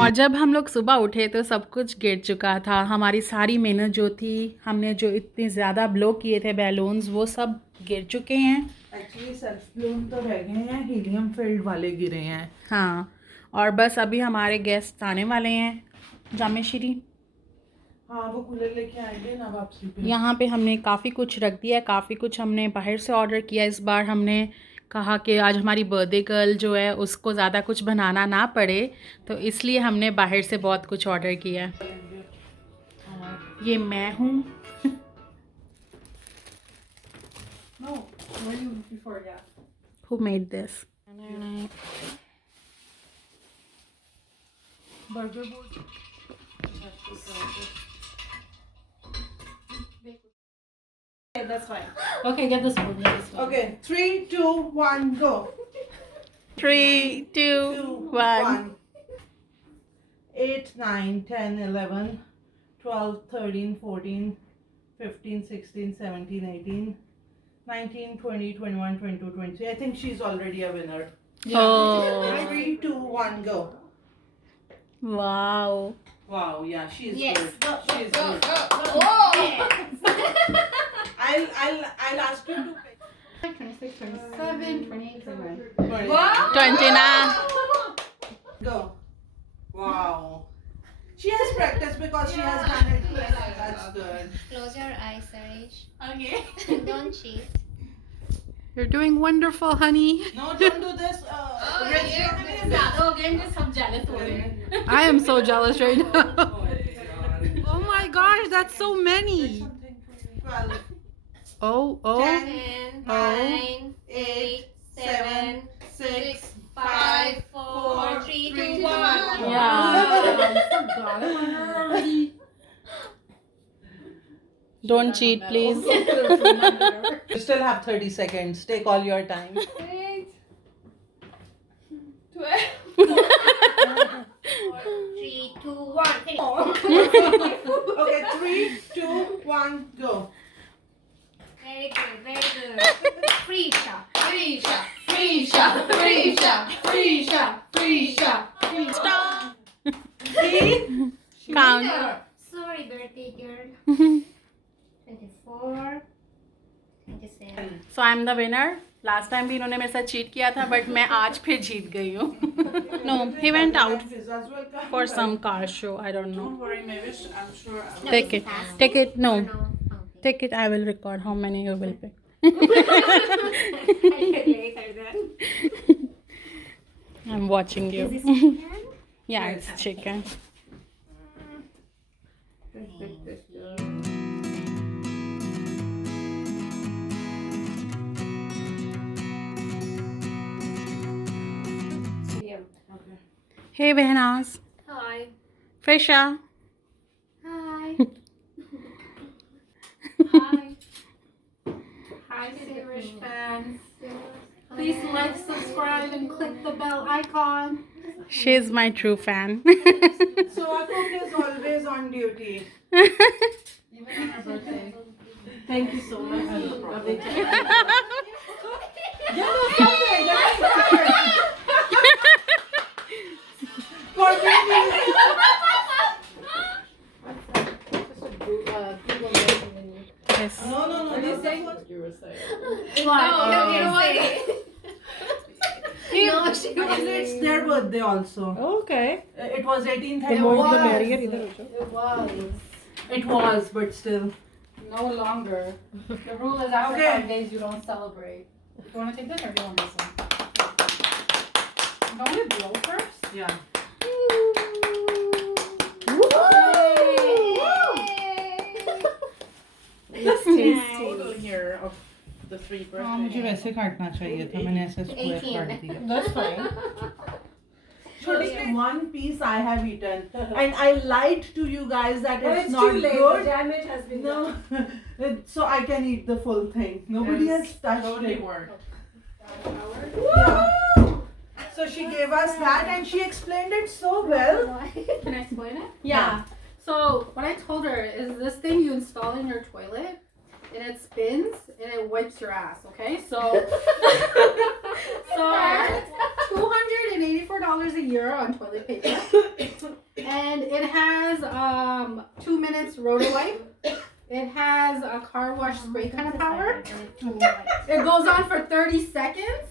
और जब हम लोग सुबह उठे तो सब कुछ गिर चुका था। हमारी सारी मेहनत जो थी, हमने जो इतने ज़्यादा ब्लो किए थे बैलून्स, वो सब गिर चुके हैं। एक्चुअली सेल्फ ब्लोन तो रह गए हैं, हीलियम फिल्ड वाले गिरे हैं। हाँ, और बस अभी हमारे गेस्ट आने वाले हैं। जामेश्वरी, हाँ वो कूलर लेके आएंगे ना वापसी पे। यहाँ पे हमने काफ़ी कुछ रख दिया है, काफ़ी कुछ हमने बाहर से ऑर्डर किया। इस बार हमने कहा कि आज हमारी बर्थडे गर्ल जो है उसको ज़्यादा कुछ बनाना ना पड़े, तो इसलिए हमने बाहर से बहुत कुछ ऑर्डर किया है। ये मैं हूँ। Who made this? Burger board. Okay, that's fine. Okay, get this one. Get this one. Okay, 3, 2, 1, go. 3, 2, 1. 8, 9, 10, 11, 12, 13, 14, 15, 16, 17, 18, 19, 20, 21, 22, 23. I think she's already a winner. Oh, 3, 2, 1, go. wow. Wow, yeah, she's Yes. good. Go, go, She's go, good. go, go. Yes. I'll ask you to pick. 26, 27, 28, 29. 20. Wow. 29. Go. Wow. She has practice because she has done it. That's good. Close your eyes, Say.rish. Okay. Don't cheat. You're doing wonderful, honey. No, don't do this. Rich, ये don't do मेरे this. ज़्यादा हो गए हैं, just सब jealous हो रहे हैं. I am so jealous right now. Oh, God. Oh my gosh, that's so many. Something for you. 12, Oh, 10, 10, Oh. 9, 8, 7, 6, 5, 4, 3, 2, 1. Yeah. Don't cheat, please. You still have 30 seconds. Take all your time. 8, 12. 3, 2, 1. Finish. Okay, 3, 2, 1, go. Very good, very good. Free shot. Free shot, free shot, free shot, free shot, free shot. Stop. 3, Count. Sorry, birthday girl. 24, 27. So I'm the winner. Last time भी इन्होंने मेरे साथ cheat किया था, but मैं आज फिर जीत गई हूँ. No, he went out for some car show. I don't know. Don't worry, Mavish. I'm sure. No, Take is it. fast? Take it. No. Or no? Okay. Take it. I will record how many you will pay. I'll get later then. I'm watching you. Is this chicken? Yeah, it's chicken. Hey, Behnaz. Hi. Frisha. Hi. Hi. Hi, Say.rish fans. Please like, subscribe, and click the bell icon. She's my true fan. So our cook is always on duty. Even on her birthday. Thank you so much. For me, Yes. no. This is No, she actually it's their birthday also. Okay. It was 18th. It was. It was, but still. No longer. The rule is after Okay. 5 days you don't celebrate. You want to take this or do you want this one? Don't we blow first? Yeah. It's tasty. Here of the 3 हाँ मुझे वैसे काटना चाहिए था, मैंने ऐसे square काट दिया. That's fine. Only one piece I have eaten, and I lied to you guys that But it's not too late. good. The damage has been done. No, so I can eat the full thing. Nobody has touched it. Yeah. So she gave us that, and she explained it so well. Can I explain it? Yeah. So what I told her is this thing you install in your toilet and it spins and it wipes your ass, okay? So $284 a year on toilet paper. shower. It goes on for 30 seconds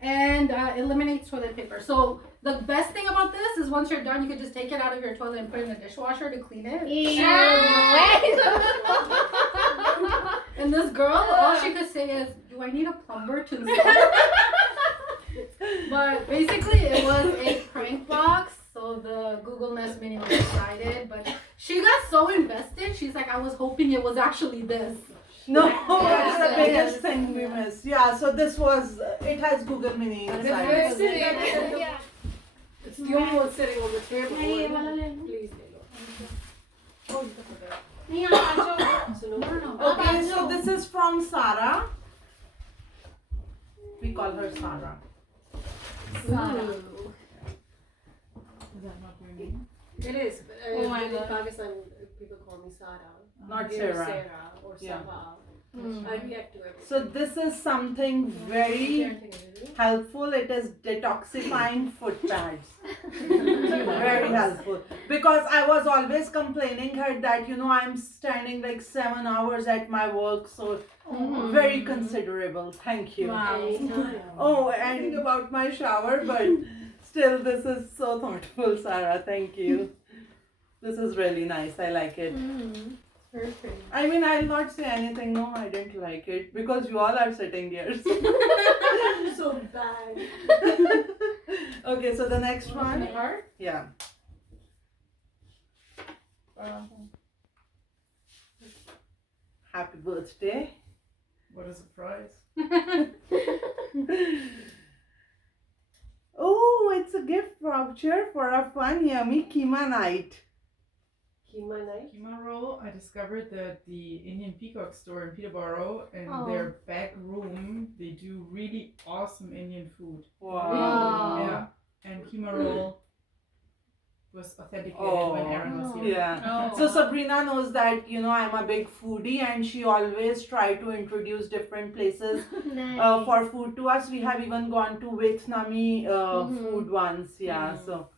and eliminates toilet paper. So the best thing about this is once you're done, you can just take it out of your toilet and put it in the dishwasher to clean it. And this girl, all she could say is, "Do I need a plumber to install it?" But basically, it was a prank box. So the Google Nest Mini was excited, but she got so invested. She's like, "I was hoping it was actually this." No, Yeah. it's the biggest Yes. thing we missed. Yeah, so this was, it has Google Mini inside. It's It's the only one sitting on the table. Please, oh, you can put that. So no. Okay, so this is from Sarah. We call her Sarah. It is, but Oh my in God. Pakistan, people call me Sarah. Not Here, Sarah. Sarah or Yeah. Sabha. Mm. I react to everything. So this is something very helpful. It is detoxifying foot pads. Very helpful. Because I was always complaining her that, you know, I'm standing like 7 hours at my work. So very considerable. Thank you. Oh, and about my shower, but still this is so thoughtful, Sarah. Thank you. This is really nice. I like it. Very pretty. I mean, I'll not say anything. No, I didn't like it because you all are sitting here. So bad. Okay, so the next one. Heart? Yeah. Happy birthday. What a surprise. Oh, it's a gift voucher for a fun, yummy keema night. Keema night. Keema roll. I discovered that the Indian Peacock store in Peterborough, in their back room, they do really awesome Indian food. Wow. Yeah. And keema roll was authenticated Oh. when Aaron was here. Yeah. So Sabrina knows that, you know, I'm a big foodie and she always try to introduce different places for food to us. We have even gone to Vietnamese food once. Yeah. So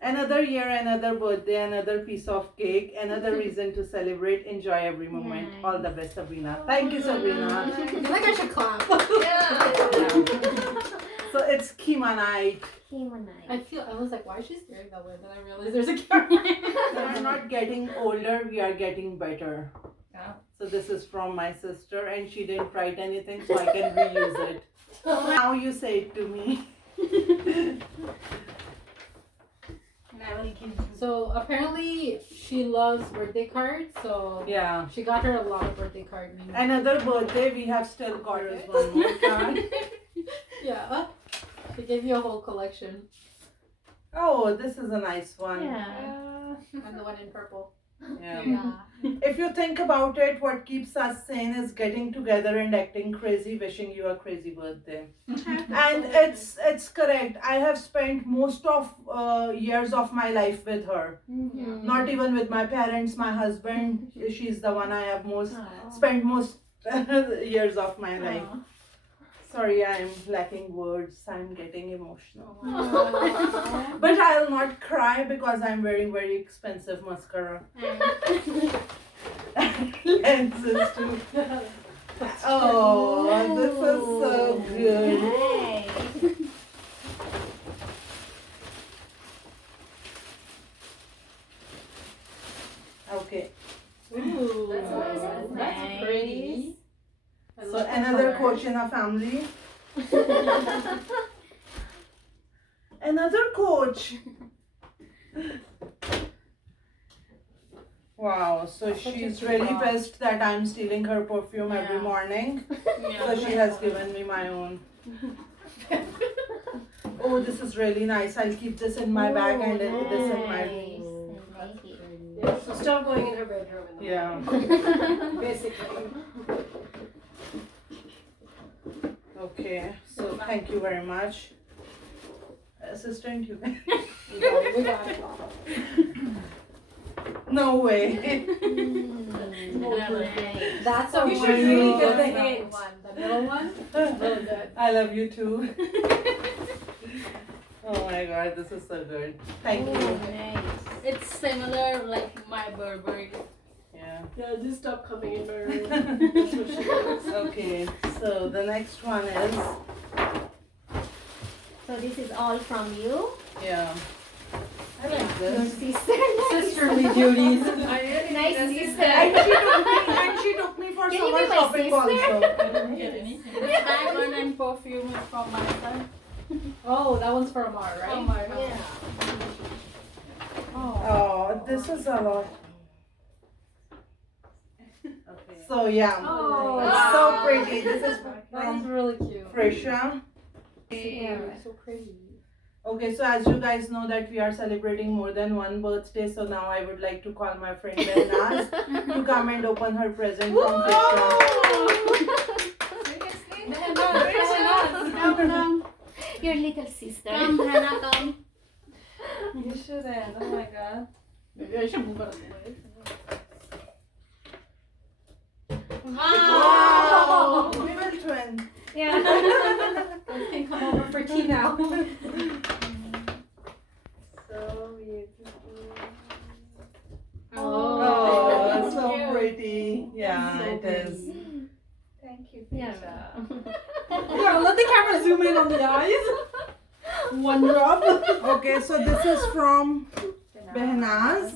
another year, another birthday, another piece of cake, another reason to celebrate. Enjoy every moment. All the best, Sabrina. Thank you, Sabrina. I feel like I should clap. So it's keema night. I was like, why is she staring that way? Then I realized there's a camera. We are not getting older, we are getting better. Yeah. So this is from my sister and she didn't write anything so I can reuse it. Now you say it to me. So apparently she loves birthday cards, so Yeah. she got her a lot of birthday cards. Another birthday we have still got us one more card. Yeah. They gave you a whole collection. Oh, this is a nice one. And the one in purple. Yeah. If you think about it, what keeps us sane is getting together and acting crazy, wishing you a crazy birthday. And it's correct. I have spent most of years of my life with her. Not even with my parents, my husband. She's the one I have spent most years of my life. Sorry, I'm lacking words. I'm getting emotional. But I'll not cry because I'm wearing very expensive mascara. Lenses too. Oh, this is so good. Okay. Ooh, That's that's pretty. I So love the another color. coach in a family. Another coach. Wow, so she's really pissed that I'm stealing her perfume every morning. So she has given me my own. Oh, this is really nice. I'll keep this in my bag and this in my room. Yeah, so stop going in her bedroom. In the Yeah. morning, basically. Okay, so thank you very much. Assistant, you can. We got it. No way. That's a You should really really good get the one. hint. The middle one, really good. I love you too. Oh my god, this is so good. Thank you. It's similar like my Burberry. Yeah. Yeah, just stop coming in my room. That's what she wants. Okay, so the next one is, So this is all from you. yeah. I like Your this. sister. Sisterly duties. Nice sister. And she took me for Can you summer be my shopping sister? also. I didn't get anything. This diamond and perfume is from my son. Oh, that one's for Amar, right? Oh my god. Yeah. Oh, this is a lot. Okay. So yeah, Oh, it's so pretty. This is That is from really cute. Frisha. Yeah, so pretty. Okay, so as you guys know that we are celebrating more than one birthday, so now I would like to call my friend Behnaz to come and open her present from Frisha. Your little sister. Come, Hannah, come. You shouldn't. Oh my god. Maybe I should move out of the way. Wow! We will twin. Yeah. You can come over for tea now. So beautiful. Oh, so cute. pretty. Yeah, So it is. Thank you. Yeah. Girl, let the camera zoom in on the eyes. One drop. Okay, so this is from Behnaz.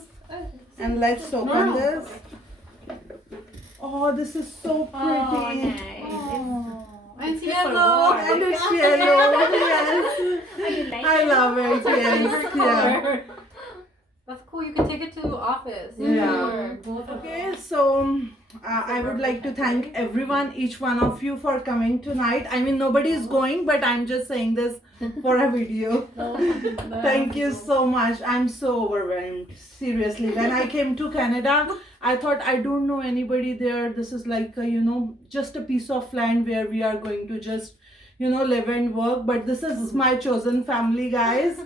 And let's open this. Oh, this is so pretty. Oh, nice. And it's Yellow, and it's yellow. Yes. Oh, you like I it? love it. Yes. Yeah. That's cool. You can take it to the office. Yeah. Both of Okay, so I would like to thank everyone, each one of you for coming tonight. I mean, nobody is going, but I'm just saying this for a video. Thank you so much. I'm so overwhelmed. Seriously, when I came to Canada, I thought I don't know anybody there. This is like, just a piece of land where we are going to just, live and work. But this is my chosen family, guys.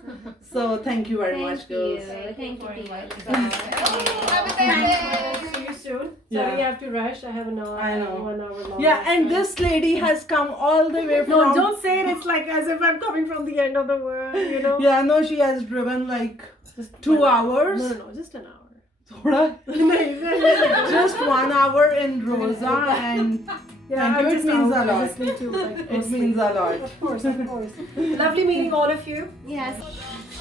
So thank you very much, girls. Thank you. See you soon. Yeah. Sorry, you have to rush. I have an hour. I know. 1 hour long. Yeah, and this lady has come all the way from... No, don't say it. It's like as if I'm coming from the end of the world, you know? Yeah, no, she has driven like Just 2 hours. No, just an hour. Thoda. Just 1 hour in Rosa, and Yeah, thank you. It means a I lot. just need to like, go It means a lot. Of course. Lovely meeting all of you. Yes.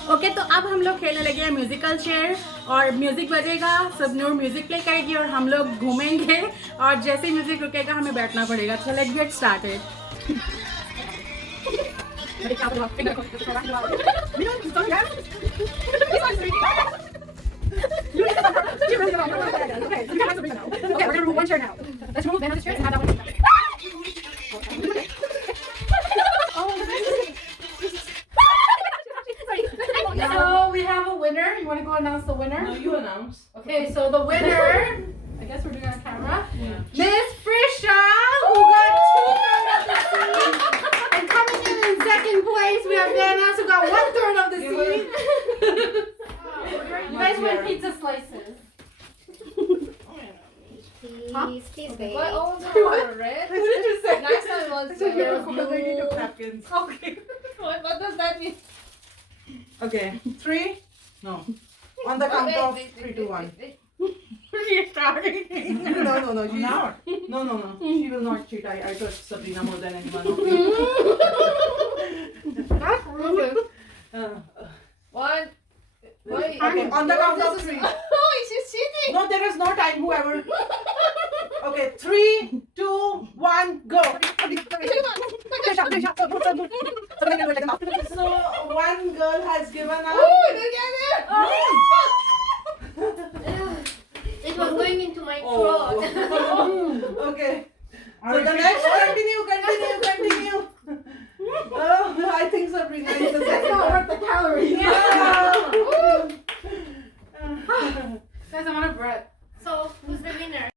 Okay तो अब हम लोग खेलने लगे हैं musical chair और music बजेगा, सब नूर म्यूजिक प्ले करेगी और हम लोग घूमेंगे और जैसे ही म्यूजिक रुकेगा हमें बैठना पड़ेगा. So let's get started. Okay, we're gonna remove one chair now. Let's remove Behnaz's chair and have that one. So we have a winner. You want to go announce the winner? No, you announce. Okay, so the winner, I guess we're doing it on camera, Miss Frisha, who got 2/3 of the seat. And coming in second place, we have Behnaz, who got 1/3 of the seat. You guys win pizza slices. Please, babe. What? Red? Who did you say? Last time was Blue. Okay. What does that mean? Okay, 3. No. On the count of 3, 2, 1. We're starting. No. She's no. She will not cheat. I trust Sabrina more than anyone. That's rude. One. Wait. Okay, on the count of 3. Oh, she's cheating. No, there is no time. Whoever. Okay, 3, 2, 1, go. So one girl has given up. It was going into my Oh. throat. Okay. So the next, continue. Oh, I think Sabrina is the That's second not one. worth the calories. Guys, I'm out of breath. So, who's the winner?